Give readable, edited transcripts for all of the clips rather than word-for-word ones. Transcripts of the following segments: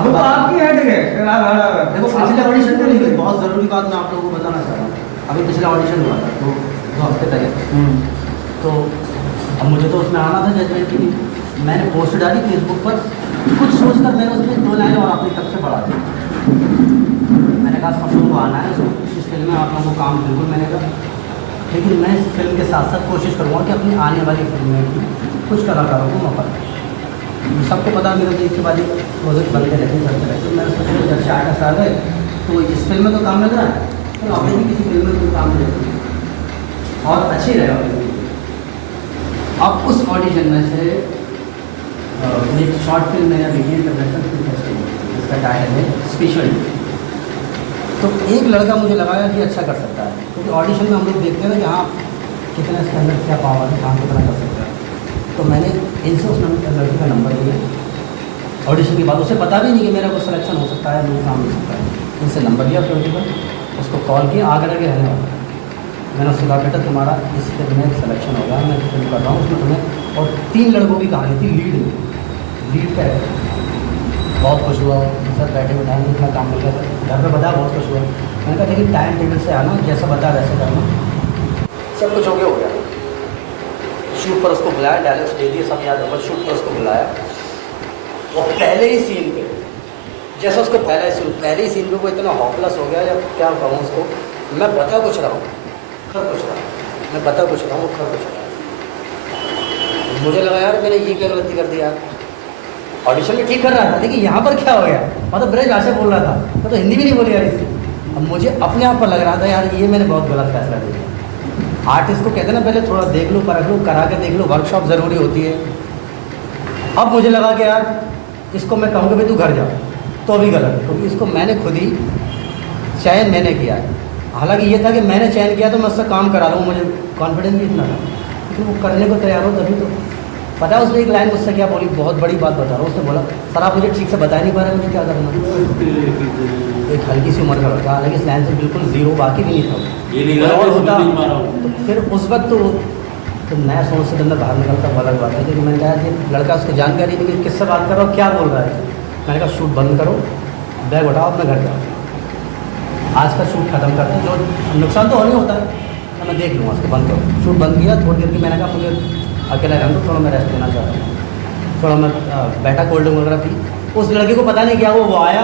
वो तो आपकी हेड है। देखो पिछले ऑडिशन को लेकर बहुत ज़रूरी बात मैं आप लोगों को बताना चाह रहा हूँ। अभी पिछला ऑडिशन हुआ था तो 2 हफ्ते पहले, तो अब मुझे तो उसमें आना था जजमेंट के लिए। मैंने पोस्ट डाली फेसबुक पर, कुछ सोचकर मैंने उसमें 2 लाइन और अपनी तरफ से बढ़ा दी। मैंने कहा सब लोगों को आना है, इस फिल्म में आप लोगों को काम बिल्कुल मैंने कहा, लेकिन मैं इस फिल्म के साथ साथ कोशिश करूँगा कि अपनी आने वाली फिल्म में भी कुछ कलाकारों को मौका दें। सबको पता मेरे देश के वाली प्रोजेक्ट बनते रहते चलते रहते, मैंने सोचा कि अच्छा 8 साल है तो इस फिल्म में तो काम मिल रहा है, तो अभी भी किसी फिल्म में कोई काम मिल रहा है और अच्छी रहेगा फिल्म। अब उस ऑडिशन में से एक शॉर्ट फिल्म मैंने देखी इंटरनेशनल फिल्म फेस्टिवल, जिसका टाइटल है स्पेशल। तो एक लड़का मुझे लगाया कि अच्छा कर सकता है, क्योंकि ऑडिशन में हम लोग देखते हैं ना कि हाँ कितना इसके अंदर क्या पावर है, काम कितना कर सकता है। तो मैंने इनसे उस लड़के का नंबर लिया ऑडिशन के बाद, उसे पता भी नहीं कि मेरा कोई सिलेक्शन हो सकता है, मुझे काम मिल सकता है। इनसे नंबर लिया लड़के का, उसको कॉल किया, आगरा के रहने वाला। मैंने उससे कहा बेटा तुम्हारा इस फिल्म में सिलेक्शन होगा, मैं फिल्म कर रहा हूँ उसमें तुम्हें, और 3 लड़कों की कहानी थी लीड कैरेक्टर। बहुत खुश हुआ सर, बैठे बैठाए इतना काम मिल गया सर, घर पर बताया बहुत खुश हुआ। मैंने कहा लेकिन टाइम टेबल से आना, जैसा बताया वैसे करना। सब कुछ हो गया। शूट पर उसको बुलाया, डायलॉग्स दे दिए, सब याद होगा। शूट पर उसको बुलाया और पहले ही सीन पे जैसा उसको पहले ही सीन पे वो इतना हॉपलेस हो गया, या क्या कहूँ उसको, मैं बता कुछ रहा हूँ खर कुछ रहा हूँ, मैं बता कुछ रहा हूँ खर कुछ रहा हूँ। मुझे लगा यार मैंने ये क्या गलती कर दिया। ऑडिशन में ठीक कर रहा था, लेकिन यहाँ पर क्या हो गया, मतलब ब्रज भाषा बोल रहा था, मैं तो हिंदी भी नहीं बोली यार इसे। अब मुझे अपने आप पर लग रहा था यार ये मैंने बहुत गलत फैसला दे दिया। आर्टिस्ट को कहते हैं ना पहले थोड़ा देख लो, परख लो, करा के देख लो, वर्कशॉप ज़रूरी होती है। अब मुझे लगा कि यार इसको मैं कहूँगा भाई तू घर जा, तो भी गलत है, क्योंकि इसको मैंने खुद ही चयन मैंने किया है। हालांकि ये था कि मैंने चयन किया तो मैं उससे काम करा लूँ, मुझे कॉन्फिडेंस भी इतना था, लेकिन वो करने को तैयार हो तभी तो। पता है उसने एक लाइन मुझसे क्या बोली, बहुत बड़ी बात बता रहा हूँ। उसने बोला सर आप मुझे ठीक से बता नहीं पा रहे, मुझे क्या करना। एक हल्की सी उम्र का लड़का, हालांकि इस लाइन से बिल्कुल ज़ीरो बाकी भी नहीं था, ये नहीं और होता तो तो फिर उस वक्त तो नया सोच से अंदर बाहर निकलता वो अलग बात है। लेकिन मैंने कहा कि लड़का उसकी जानकारी नहीं कि किससे बात कर रहा हो, क्या बोल रहा है। मैंने कहा शूट बंद करो, बैग उठाओ, अपने घर जाओ, आज का शूट खत्म करते हैं, जो नुकसान तो हो नहीं होता है तो मैं देख लूँगा, उसको बंद करो। शूट बंद किया, थोड़ी देर की मैंने कहा मुझे अकेला रहना दो, थोड़ा मैं रेस्ट लेना चाहता हूँ। थोड़ा मैं बैठा, कोल्ड ड्रिंक वगैरह पी। उस लड़के को पता नहीं क्या वो आया,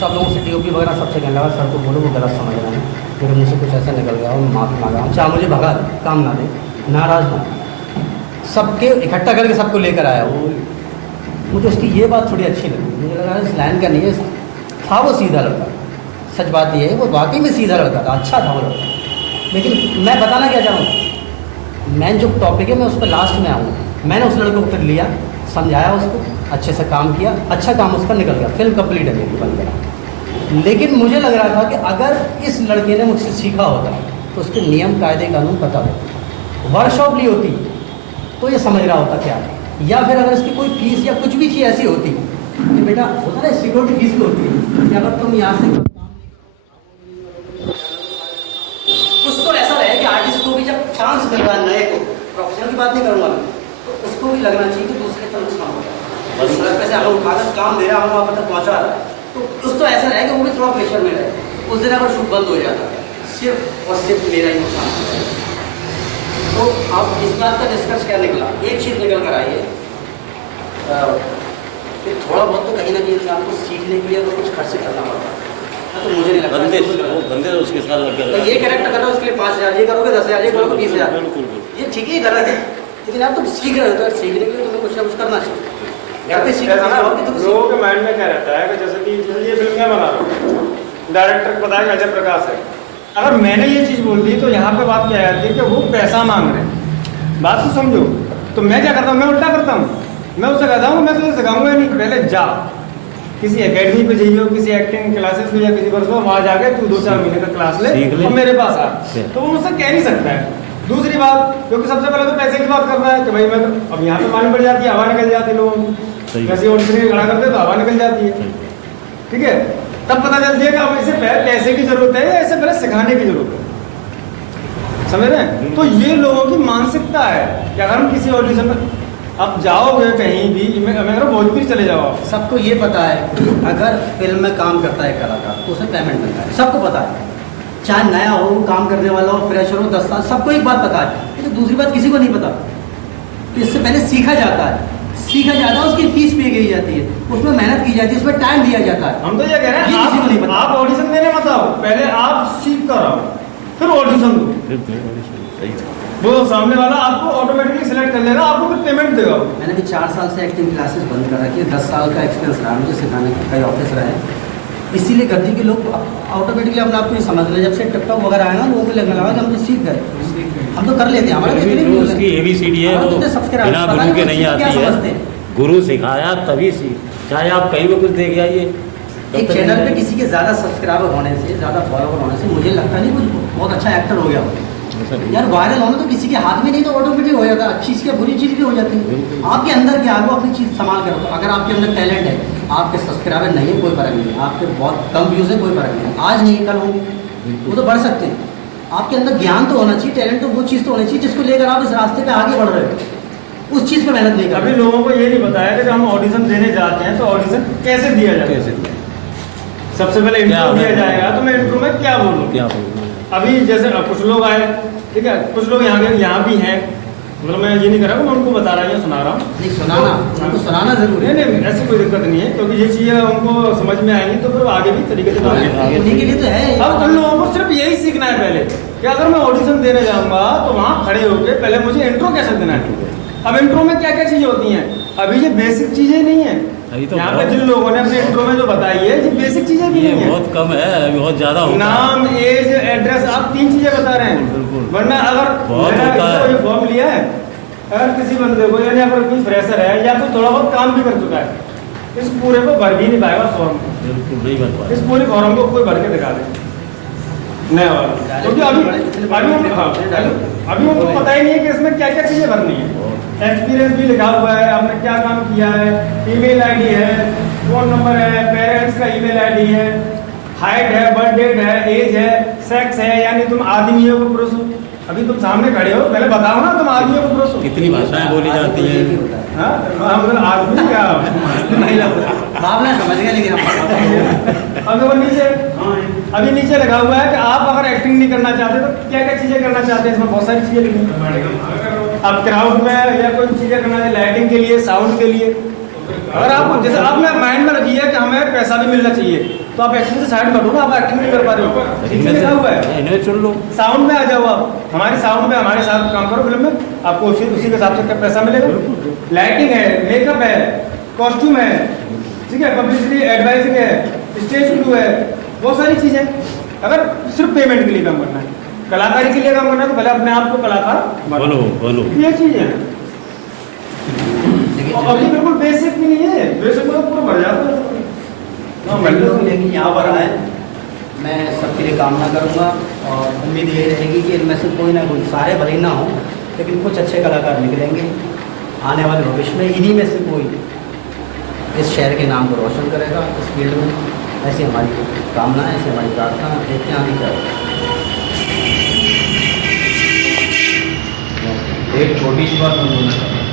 सब लोगों से DOP वगैरह सबसे कहने लगा सर को बोलो वो गलत समझ रहे हैं, मेरे मुँह से कुछ ऐसा निकल गया और मैं माफ़ी मांगा हूँ, चाहे मुझे भगा दे, काम ना दे, नाराज़ ना। सबके इकट्ठा करके सबको लेकर आया वो। मुझे उसकी ये बात थोड़ी अच्छी लगी, मुझे लगा इस लाइन का नहीं है, था वो सीधा लड़का। सच बात ये है वो वाकई में सीधा लड़का था, अच्छा था वो लड़का। लेकिन मैं बताना क्या चाहूँ, मैं जो टॉपिक है मैं उस पर लास्ट में आऊँगा। मैंने उस लड़के को फिर लिया, समझाया उसको, अच्छे से काम किया, अच्छा काम उसका निकल गया, फिल्म कंप्लीट है मेरी, बन गया। लेकिन मुझे लग रहा था कि अगर इस लड़के ने मुझसे सीखा होता तो उसके नियम कायदे कानून पता होता, वर्कशॉप ली होती तो ये समझ रहा होता क्या है, या फिर अगर इसकी कोई फीस या कुछ भी चीज़ ऐसी होती कि बेटा होता ना सिक्योरिटी फीस भी होती है कि अगर तुम यहाँ से कुछ तो ऐसा रहे कि आर्टिस्ट को भी जब चांस मिल रहा है नए को, प्रोफेशनल की बात नहीं करूँगा मैं, तो उसको भी लगना चाहिए कि दूसरे का नुकसान होगा। बस सड़क पे से अगर उठाकर काम दे रहा हूँ वहाँ तक पहुँचा रहा है तो कुछ तो ऐसा रहे कि वो भी थोड़ा प्रेशर में रहे। उस दिन अगर शूट बंद हो जाता है सिर्फ और सिर्फ मेरा ही नुकसान होता है। तो अब इस बात का डिस्कस क्या निकला, एक चीज़ निकल कर आई है कि थोड़ा बहुत तो कहीं ना कहीं इंसान को सीखने के लिए तो कुछ खर्च करना पड़ता है। तो मुझे नहीं लगता बंदे उसके साथ लग तो ये कैरेक्टर कर रहा है उसके लिए 5,000, ये करोगे 10,000, ये करोगे 20,000, ये ठीक ही गलत है। लेकिन आप तुम सीख रहे हो तो सीखने के लिए तुम्हें कुछ ना कुछ करना चाहिए। घर पे सीखना लोगों के माइंड में क्या रहता है कि जैसे ये फिल्म मैं बना रहा हूँ, डायरेक्टर को पता है अजय प्रकाश है, अगर मैंने ये चीज़ बोल दी तो यहाँ पे बात क्या आती है कि वो पैसा मांग रहे हैं। बात तो समझो, तो मैं क्या करता हूँ, मैं उल्टा करता हूँ, मैं उससे कहता हूँ मैं तुझे सिखाऊंगा नहीं, पहले जा किसी एकेडमी पे जाइए, किसी एक्टिंग क्लासेस में या किसी वर्ष में वहाँ जाके तू 2-4 महीने का क्लास ले और मेरे पास आ। तो वो मुझसे कह नहीं सकता है। दूसरी बात, क्योंकि सबसे पहले तो पैसे की बात कर रहा है कि भाई मैं तो अब यहाँ पे मालूम पड़ जाती है, हवा निकल जाती है लोगों की, कैसे ऑडिशन खड़ा करते तो हवा निकल जाती है, ठीक है। तब पता चलती है कि अब इसे पैसे की जरूरत है या इसे पहले सिखाने की जरूरत है, समझ रहे हैं। तो ये लोगों की मानसिकता है कि अगर हम किसी ऑडिशन में अब जाओगे कहीं भी, मैं कह रहा हूँ भोजपुरी चले जाओ आप। सबको ये पता है कि अगर फिल्म में काम करता है कलाकार तो उसे पेमेंट मिलता है, सबको पता है। चाहे नया हो, काम करने वाला हो, फ्रेशर हो, 10 साल, सबको एक बात पता है। लेकिन दूसरी बात किसी को नहीं पता। तो इससे पहले सीखा जाता है, उसकी फीस पे गई जाती है, उसमें मेहनत की जाती है, उसमें टाइम दिया जाता है। हम तो ये कह रहे हैं, ये किसी को नहीं पता। आप ऑडिशन देने मत आओ, पहले आप सीख कर आओ, फिर ऑडिशन दो। वो सामने वाला आपको ऑटोमेटिकली सिलेक्ट कर लेगा, आपको फिर पेमेंट देगा। मैंने भी 4 साल से एक्टिंग क्लासेस बंद कर रखी है, 10 साल का एक्सपीरियंस रहा मुझे सिखाने का, कई ऑफिस रहे। इसीलिए गद्दी के लोग ऑटोमेटिकली अपने आप को ये समझ रहे, जब से टिकटॉक वगैरह आया ना, लोगों को लगने लगा कि हम तो सीख गए, हम तो कर लेते हैं। हमारा उसकी ABCD है, वो बिना गुरु के नहीं आती है। गुरु सिखाया तभी सीख, चाहे आप कहीं भी कुछ देख आइए। एक चैनल पे किसी के ज़्यादा सब्सक्राइबर होने से, ज़्यादा फॉलोवर होने से मुझे लगता नहीं कुछ बहुत अच्छा एक्टर हो गया हो। यार वायरल होना तो किसी के हाथ में नहीं, तो ऑटोमेटिक हो जाता है। अच्छी चीज़ क्या, बुरी चीज़ भी हो जाती है। आपके अंदर क्या है, वो अपनी चीज़ संभाल कर रखो। अगर आपके अंदर टैलेंट है, आपके सब्सक्राइबर नहीं है, कोई फर्क नहीं है। आपके बहुत कम व्यूज़ है, कोई फर्क नहीं है। आज नहीं कल होंगे, वो तो बढ़ सकते हैं। आपके अंदर ज्ञान तो होना चाहिए, टैलेंट तो वो चीज़ तो होनी चाहिए जिसको लेकर आप इस रास्ते पे आगे बढ़ रहे हो। उस चीज़ पे मेहनत नहीं कर अभी लोगों को ये नहीं बताया कि जब हम ऑडिशन देने जाते हैं तो ऑडिशन कैसे दिया जाता है। सबसे पहले इंट्रो दिया जाएगा, तो मैं इंट्रो में क्या बोलूँ। अभी जैसे कुछ लोग आए, ठीक है, कुछ लोग यहाँ भी हैं, मतलब मैं ये नहीं कर रहा हूँ, मैं उनको बता रहा हूँ, सुना रहा हूँ। नहीं, सुनाना उनको सुनाना जरूरी है। नहीं, ऐसी कोई दिक्कत नहीं है, क्योंकि ये चीज़ें उनको समझ में आएंगी तो फिर आगे भी तरीके से उन्हीं के लिए तो है। अब उन लोगों को सिर्फ यही सीखना है पहले कि अगर मैं ऑडिशन देने जाऊंगा तो वहाँ खड़े होकर पहले मुझे इंट्रो कैसे देना है। अब इंट्रो में क्या क्या चीज़ें होती हैं, अभी ये बेसिक चीज़ें नहीं है। यहाँ पे जिन लोगों ने अपने इंट्रो में जो बताई है, ये बेसिक चीज़ें भी नहीं है, बहुत कम है, बहुत ज़्यादा होता है। नाम, एज, एड्रेस, आप 3 चीज़ें बता रहे हैं। वरना अगर ये फॉर्म लिया है, अगर किसी बंदे को या अगर कोई फ्रेशर है या कोई थोड़ा बहुत काम भी कर चुका है, इस पूरे को भर भी नहीं पाएगा फॉर्म। बिल्कुल नहीं भर पाएगा। इस पूरे फॉर्म को कोई भर के दिखा दे नया वाला, क्योंकि अभी उनको पता ही नहीं है कि इसमें क्या क्या चीज़ें भरनी है। एक्सपीरियंस भी लिखा हुआ है, आपने क्या काम किया है, ईमेल आईडी है, फोन नंबर है, पेरेंट्स का ईमेल आईडी है, हाइट है, बर्थ डेट है, एज है, सेक्स है, यानी तुम आदमी हो कि पुरुष हो। अभी तुम सामने खड़े हो, पहले बताओ ना तुम आदमी हो कि पुरुष हो। कितनी भाषाएं बोली जाती हैं। हाँ, मतलब आदमी क्या भावना समझ गया, लेकिन अभी वो नीचे, अभी नीचे लगा हुआ है कि आप अगर एक्टिंग नहीं करना चाहते तो क्या क्या चीज़ें करना चाहते हैं। इसमें बहुत सारी चीज़ें लिखी, आप क्राउड में या कोई चीज़ें करना चाहिए, लाइटिंग के लिए, साउंड के लिए। अगर आप जैसे आपने माइंड में रखी है कि हमें पैसा भी मिलना चाहिए, तो आप एक्टिंग से साइड में हटो ना, आप एक्टिंग नहीं कर पा रहे हो, नीचे लिखा हुआ है, इन्हें चुन लो। साउंड में आ जाओ आप, हमारी साउंड में हमारे साथ काम करो फिल्म में, आपको उसी के हिसाब से पैसा मिलेगा। लाइटिंग है, मेकअप है, कॉस्ट्यूम है, ठीक है, पब्लिसिटी एडवाइजिंग है, स्टेज क्रू है, बहुत सारी चीज़ें। अगर सिर्फ पेमेंट के लिए काम करना है, कलाकारी के लिए काम करना है, तो पहले अपने आप को कलाकार बोलो ये चीज़ है। और ये बिल्कुल बेसिक भी नहीं है, बेसिक में पूरा भर जाता है। लेकिन यहाँ पर आए, मैं सबके लिए कामना करूँगा और उम्मीद ये रहेगी कि इनमें से कोई ना कोई, सारे भले ना हो लेकिन कुछ अच्छे कलाकार निकलेंगे आने वाले भविष्य में। इन्हीं में से कोई इस शहर के नाम को रोशन करेगा इस फील्ड में। ऐसी हमारी कामना है, ऐसी हमारी प्रार्थना। देखते हैं आगे क्या होगा। एक छोटी सी बात मैं बोलना चाहता हूँ।